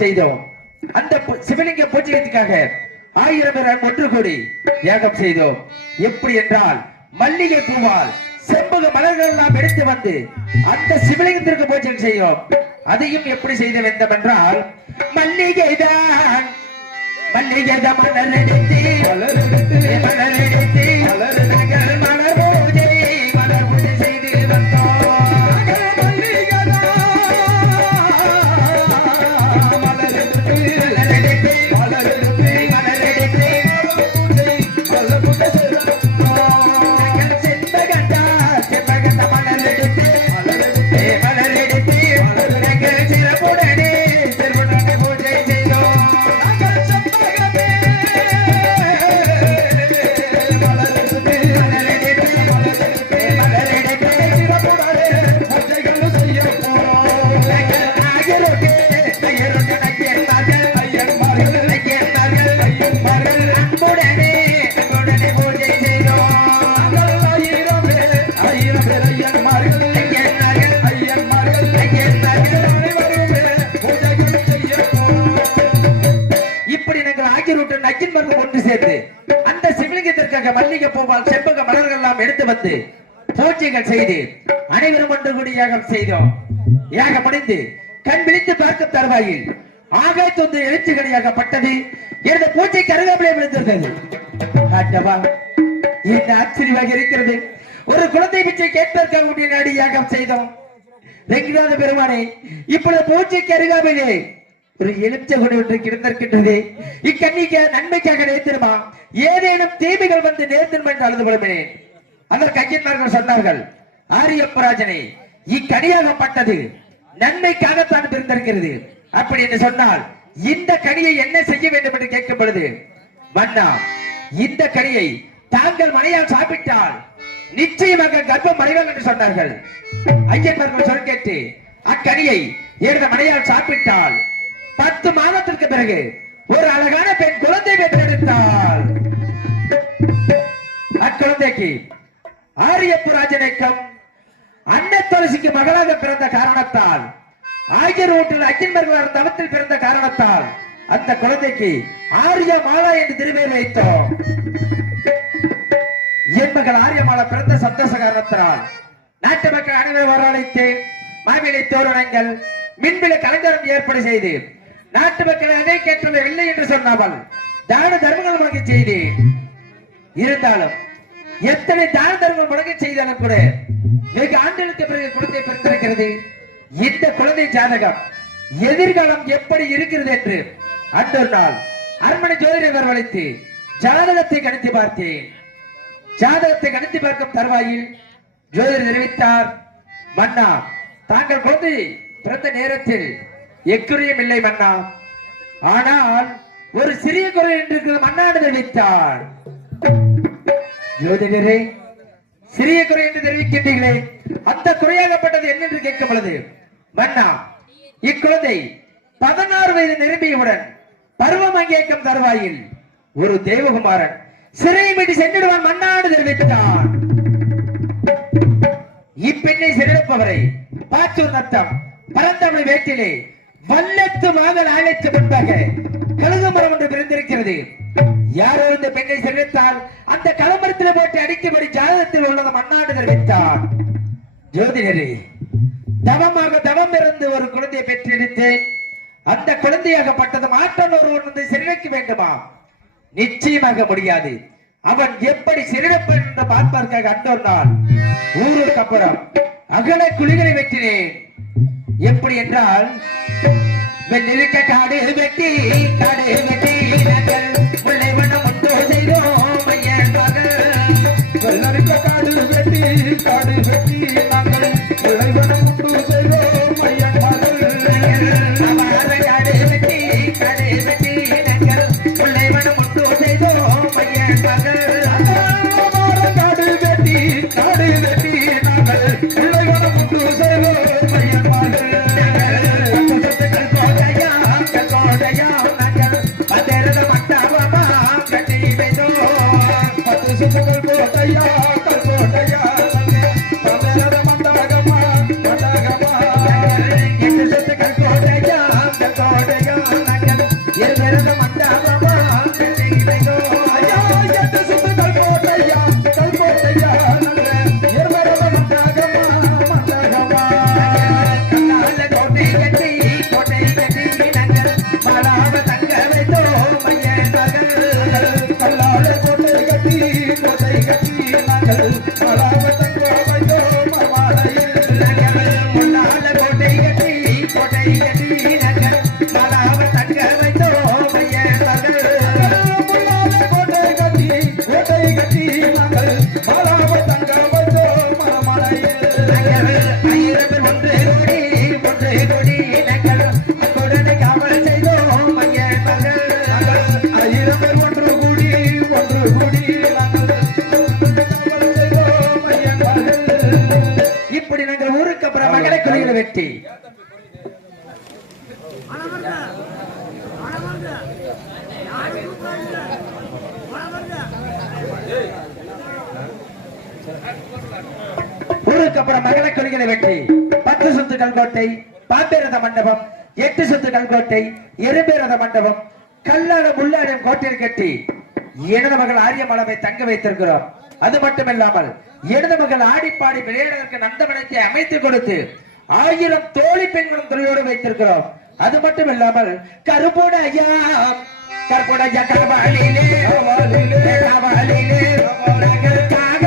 செய்தோம். அந்த சிவலிங்க பூஜைக்காக 1000 பேர் ஒன்று கூடி யாகம் செய்தோம். எப்படி என்றால் மல்லிகை பூவால் செம்பக மலர்கள் எல்லாம் எடுத்து வந்து அந்த சிவலிங்கத்திற்கு பூஜை செய்யும். அதையும் எப்படி செய்த வேண்டும் என்றால் மல்லிகைதான் மலர் எடுத்து மலர் பூஜை செய்து வந்தோம். அந்த சிவலிங்கத்திற்காக மல்லிகை பூவால் செம்பக மலர்கள் எல்லாம் எடுத்து வந்து பூஜைகள் செய்து அனைவரும் ஒன்று கூடி யாகம் செய்தோம். யாகம் முடிந்து கண் விழித்து பார்க்கும் தருவாயில் ஆகாயத்து எழுச்சிகளையாகப்பட்டது. எனது பூஜைக்கு அருகாமலே விழுந்திருந்தது. என்ன ஆச்சரியமாக இருக்கிறது. ஒரு குழந்தை பிச்சை கேட்பதற்காக நாடி யாகம் செய்தோம். ரெங்கநாத பெருமானே, இப்பொழுது பூஜைக்கு அருகாமலே ஒரு எலுமிச்சை கொடி ஒன்று கிடந்திருக்கின்றது. இக்கண்ணிக்கு நன்மைக்காக நேர்த்திருமா ஏதேனும் தீமைகள் வந்து நேர்த்திரும் என்று அழுது புலம்பினேன். அதற்கு ஐயன்மார்கள் சொன்னார்கள், ஆரியப்பராஜனை இக்கனியாகப்பட்டது நன்மைக்காகத்தான் பிறந்திருக்கிறது. அப்படி என்று சொன்னால் இந்த கனியை என்ன செய்ய வேண்டும் என்று கேட்கும் பொழுது, மன்னா இந்த கனியை தாங்கள் மனையால் சாப்பிட்டால் நிச்சயமாக கர்ப்பம் அடைவார் என்று சொன்னார்கள். ஐயன்மார்கள் சொல் கேட்டு அக்கனியை எனது மனையால் சாப்பிட்டால் 10 மாதத்திற்கு பிறகு ஒரு அழகான பெண் குழந்தை பெற்றெடுத்தாள். அக்குழந்தைக்கு ஆரியப்புராஜனுக்கும் அன்னத்துளசிக்கு மகளாக பிறந்த காரணத்தால் ஆகிய வீட்டில் ஐயன்மார்கள் தவத்தில் பிறந்த காரணத்தால் அந்த குழந்தைக்கு ஆரியமாலா என்று திருப்பெயர் வைத்தோம். என் மகள் ஆரியமாலா பிறந்த சந்தோஷ காரணத்தினால் நாட்டு மக்கள் அனைவரும் வரவழைத்து மாவிலை தோரணங்கள் மின்வில கலைஞரம் ஏற்பாடு செய்து நாட்டு மக்கள் அதை கேட்கவில்லை என்று சொன்னாமல் தான தர்மங்கள் முடங்க செய்து இருந்தாலும் எத்தனை தான தர்மங்கள் முடங்க செய்தாலும் கூட வெகு ஆண்டுகளுக்கு பிறகு குழந்தை பிறந்திருக்கிறது. இந்த குழந்தை ஜாதகம் எதிர்காலம் எப்படி இருக்கிறது என்று அந்த நாள் அரண்மனை ஜோதிடரை வரவழைத்து ஜாதகத்தை கணித்து பார்த்தேன். ஜாதகத்தை கணித்து பார்க்கும் தருவாயில் ஜோதிடர் தெரிவித்தார், மன்னா தாங்கள் குழந்தை பிறந்த நேரத்தில் எக்குறையும் இல்லை மன்னா, ஆனால் ஒரு சிறிய குறை என்று மன்னாடு தெரிவித்தார். ஜோதிடரே, சிறிய குறை என்று தெரிவிக்கின்றீர்களே, அந்த குறையாகப்பட்டது என்னென்று கேட்கும் பொழுது, மன்னா இக்குழந்தை 16 வயது நிரம்பியவுடன் பருவம் அங்கேற்கும் தருவாயில் ஒரு தேவகுமாரன் சிறையை விட்டு சென்றிடுவான் மன்னாடு தெரிவித்தார். இப்பெண்ணை சிறப்பவரை பாச்சூர் நத்தம் பரந்தமிழ் வேட்டிலே வல்லத்து மகள் ஆலயத்து முன்பாக கழுகுமரம் ஒன்று பிறந்திருக்கிறது. யாரோ இந்த பெண்ணை சிறைத்தால் அந்த களமரத்தில் போட்டு அடிக்கும்படி ஜாதகத்தில் உள்ளது மன்னாடு தெரிவித்தார். ஜோதிடரே, தவமாக தவம் இருந்து ஒரு குழந்தையை பெற்றெடுத்தேன். அந்த குழந்தையாகப்பட்டது மாற்றம் ஒருவன் வந்து சிறைக்க வேண்டுமா? நிச்சயமாக முடியாது. அவன் எப்படி சிறைப்பன் என்று பார்ப்பதற்காக அன்றொரு நாள் ஊருக்கு அப்புறம் அகல குழிகளை வெட்டினேன். எப்படி என்றால், வெள்ளிருக்க காடு வெட்டி நாங்கள் முல்லை வனம் ஒன்றோ செய்தோம் ஐயன் மகள். வெள்ளருக்க காடு வெட்டி நாங்கள் முல்லை வனம் ஒன்றோ செய்தோம் ஐயன் மகள். காடு வெட்டி நாங்கள் முல்லை வனம் ஒன்றோ செய்தோம் ஐயன் மகள். காடு வெட்டி நாங்கள் முல்லை வனம் ஒன்றோ செய்தோம் ஐயன் மகள். கல்கோட்டையா பாப்பிரத மண்டபமா கட்டிலையோ ஐயா எட்டு சுத்துகள் கோட்டையா கல்கோட்டையா நல்ல எருமரத மண்டகமா கண்ணால கோட்டை கட்டி நாங்கள் மாலாவ தங்க வைத்தோம் மையன் மகள் கல்லால கோட்டை கட்டி நாங்கள் மலாவ தங்க வைத்தோம் மாலையில் முன்னால கோட்டை கட்டி நாங்கள் மாலாவ தங்க வைத்தோம் மையன் மகள் முன்னால கோட்டை கட்டி நாங்கள் மலாவ தங்க வைத்தோம் மாலையில் ஆயிரம் ஒன்று கொடி நாங்கள் அன்புடனே காவல் செய்தோம் மையன் மகள் ஆயிரம் பேர் ஒன்று கூடி நாங்கள் காவல் செய்தோம் ஐயன் மகள். இப்படி நாங்கள் ஊருக்கு அப்புறம் மகளை குறிகளை வெட்டி ஊருக்கு அப்புறம் மகளை குறிகளை வெட்டி 10 சொத்து கல்கோட்டை பாப்பிரத மண்டபம் 8 சொத்து கல்கோட்டை எருபேரத மண்டபம் கல்லாட முள்ளாடம் கோட்டையில் கட்டி எனது மகள் ஆரியமளவை தங்க வைத்திருக்கிறோம். அது மட்டுமில்லாமல் எனது மகள் ஆடிப்பாடி விளையாடுவதற்கு நந்தமனத்தை அமைத்து கொடுத்து 1000 தோழி பெண்களும் துறையோடு வைத்திருக்கிறோம். அது மட்டும் இல்லாமல் கருப்புடையா கருவாளிலே காவலிலே காக